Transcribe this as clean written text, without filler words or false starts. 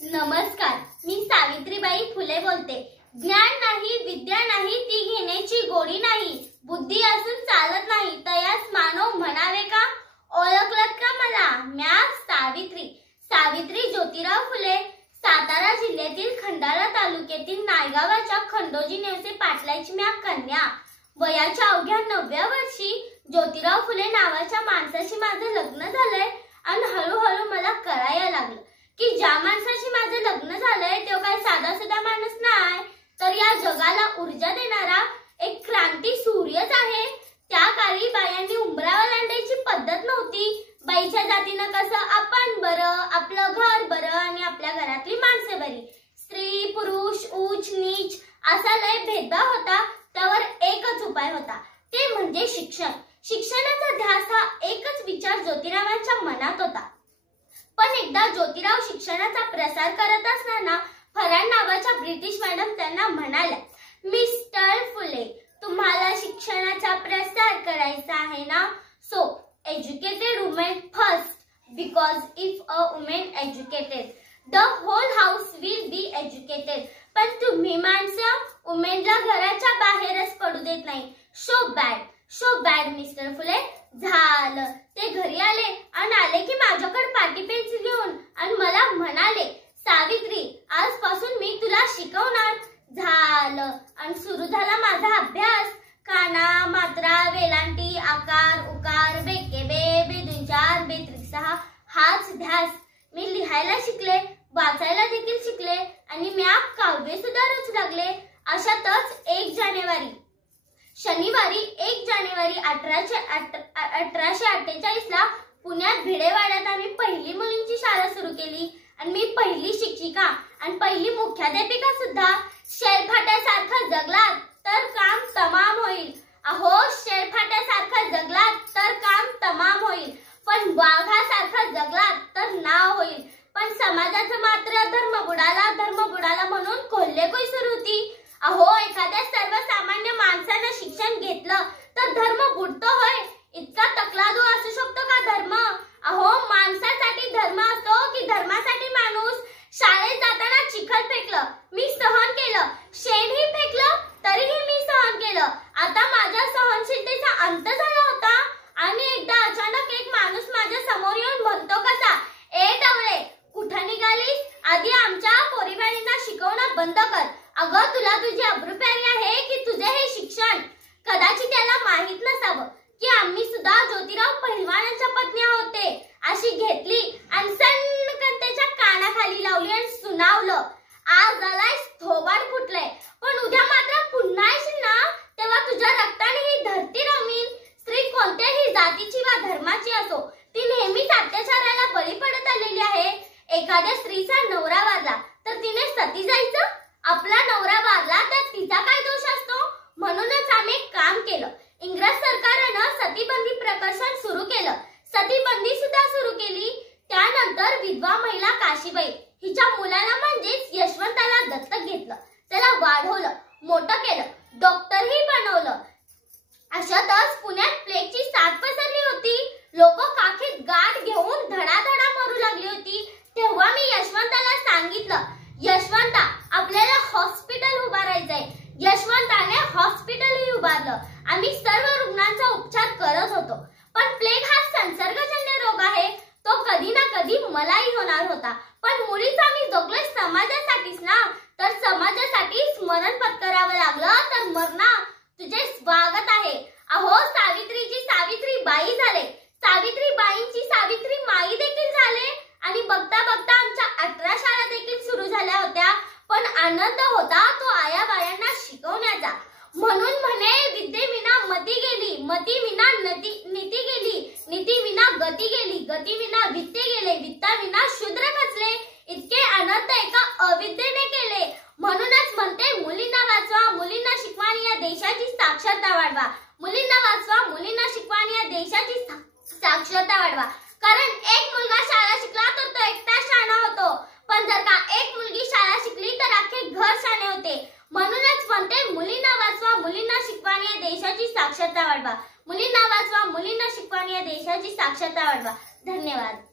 नमस्कार, मी सावित्रीबाई फुले बोलते। ज्ञान नाही, विद्या नाही, ती घेण्याची गोडी नाही। बुद्धी असून चालत नाही, तयास मानव म्हणावे का? ओळखलत का मला? म्या सावित्री, सावित्री ज्योतिराव फुले, सातारा जिल्ह्यातील खंडाळा तालुक्यातील नायगावाच्या खंडोजी नेवसे पाटलाची म्या कन्या। वयाच्या अवघ्या 9व्या वर्षी ज्योतिराव फुले नावाच्या माणसाशी माझे लग्न झालंय आणि हळूहळू मला कळायला लागलं की ज्या माणसाशी माझे लग्न झालंय तो काही साधा सुद्धा माणूस नाही, तर या जगाला ऊर्जा देणारा एक क्रांती सूर्यच आहे। त्या काळी बायांनी उंबरा ओलांडायची पद्धत नव्हती। बाईच्या जातीनं कसं आपण बरं, आपलं घर बरं आणि आपल्या घरातली माणसे बरी। स्त्री पुरुष उच्च नीच असा लय भेदभाव होता। त्यावर एकच उपाय होता, ते म्हणजे शिक्षण। शिक्षणाचा ध्यास हा एकच विचार ज्योतिरावांच्या मनात होता। पण एकदा ज्योतिराव शिक्षणाचा प्रसार करत असताना फराड नावाच्या ब्रिटिश मॅडम त्यांना म्हणाल्या, मिस्टर फुले, तुम्हाला शिक्षणाचा प्रसार करायचा आहे ना? So educated women first, because if a women educated the whole house will be educated. पण तुम्ही माणसं वुमेनला घराच्या बाहेरच पडू देत नाही। So bad mister Phule. झालं, ते घरी आले आणि आले की माझ्याकडे पाटी पेन्सिल घेऊन आणि मला म्हणाले, सावित्री, आजपासून मी तुला शिकवणार। झालं आणि सुरू झाला माझा अभ्यास। काना, मात्रा, वेलांटी, आकार, उकार, बेकेबे, बेदुंचार, बेत्रिकसहा हाच ध्यास। मी लिहायला शिकले, वाचायला देखील शिकले आणि म्या काव्य सुद्धा रचू लागले। अशातच शनिवारी 1 जानेवारी 1848 ला पुण्यात भिडेवाड्यात आम्ही पहिली मुलींची शाळा सुरू केली आणि मी पहिली शिक्षिका आणि पहिली मुख्याध्यापिका सुद्धा। शेळफाट्यासारखं जगलात तर काम तमाम होईल। अहो, शेळफाट्यासारखं जगलात तर काम तमाम होईल, पण वाघासारखं जगलात तर नाव होईल। पण समाजाचं मात्र धर्म बुडाला म्हणून कोल्हेकुई सुरू होती। अहो, एखाद्या सर्वसामान्य माणसानं शिक्षण घेतलं तर धर्म बुडतो होय? इतका तकलादू असू शकतो का धर्म? अहो, माणसासाठी धर्म असतो की धर्मासाठी माणूस? शाळेत जाताना चिखल फेकलं, मी सहन केलं। शेणही फेकलं, तरीही मी सहन केलं। आता माझ्या सहनशीलतेचा अंत झाला होता आणि एकदा अचानक एक माणूस माझ्या समोर येऊन म्हणतो कसा, ए डवळे, कुठं निघालीस? आधी आमच्या पोरीबाळींना शिकवणं बंद कर। अगं, तुला तुझी अब्रू प्यारी आहे की तुझे हे शिक्षण? कदाचित त्याला माहित नसावं की आम्ही सुद्धा ज्योतिराव पहिलवानांच्या पत्नी होते। अशी घेतली आणि सन्नकन त्याच्या कानाखाली लावली आणि सुनावलं, आज आलाय थोबाड फुटलंय, पण उद्या मात्र पुन्हा येशील ना, तेव्हा तुझ्या रक्ताने ही धरती रंगवीन। स्त्री कोणत्याही जातीची वा धर्माची असो, ती नेहमीच अत्याचाराला बळी पडत आलेली आहे। एखाद्या स्त्रीचा नवरा वारला तर तिने सती जायचं? आपला नवरा वारला तर तिचा काय दोष असतो? म्हणूनच आम्ही एक काम केलं। इंग्रज सरकारनं सतीबंदी प्रकर्षण सुरू केलं, सतीबंदी सुद्धा सुरू केली। त्यानंतर विधवा महिला काशीबाई हिच्या मुलाला म्हणजेच यशवंताला दत्तक घेतलं, त्याला वाढवलं, मोठं केलं, डॉक्टरही बनवलं। अशातच पुण्यात प्लेगची साथ पसरली होती। लोक काखेत गाठ घेऊन धडाधडा मरू लागली होती। तेव्हा मी यशवंताला सांगितलं, यशवंता, आपल्याला हॉस्पिटल उभारायचंय। यशवंताने हॉस्पिटलही उभारलं। आम्ही सर्व रुग्णांचा उपचार करत होतो। पण प्लेग हा संसर्गजन्य रोग आहे, तो कधी ना कधी मलाही होणार होता। पण मुळीच आम्ही जगलोय समाजासाठीच ना, तर समाजासाठी स्मरण पत्करावं लागलं तर मरणा, तुझे स्वागत आहे। अहो, सावित्रीची सावित्री बाई झाले, सावित्रीबाईंची सावित्री माई देखील झाले आणि बघता बघता आमच्या 18 शाळा देखील सुरू झाल्या होत्या। पण आनंद होता तो आया बायांना शिकवण्याचा। म्हणून म्हणे, विद्येविना मती गेली, मती विना नीती गेली, नीती विना गती गेली, गती विना वित्ते गेले, वित्ताविना शूद्र खचले। इतके अनंत एका अविद्येने केले। म्हणूनच म्हणते, मुलींना वाचवा, मुलींना शिकवा आणि या देशाची साक्षरता वाढवा। मुलींना वाचवा, मुलींना शिकवा आणि या देशाची साक्षरता वाढवा। कारण एक मुलगा शाळा शिकला तर तो एकटा शहाणा होतो, पण जर का एक मुलगी शाळा शिकली तर अख्खे घर शहाणे होते। म्हणूनच म्हणते, मुलींना वाचवा, मुलींना शिकवा आणि या देशाची साक्षरता वाढवा। मुलींना वाचवा, मुलींना शिकवा आणि या देशाची साक्षरता वाढवा। धन्यवाद।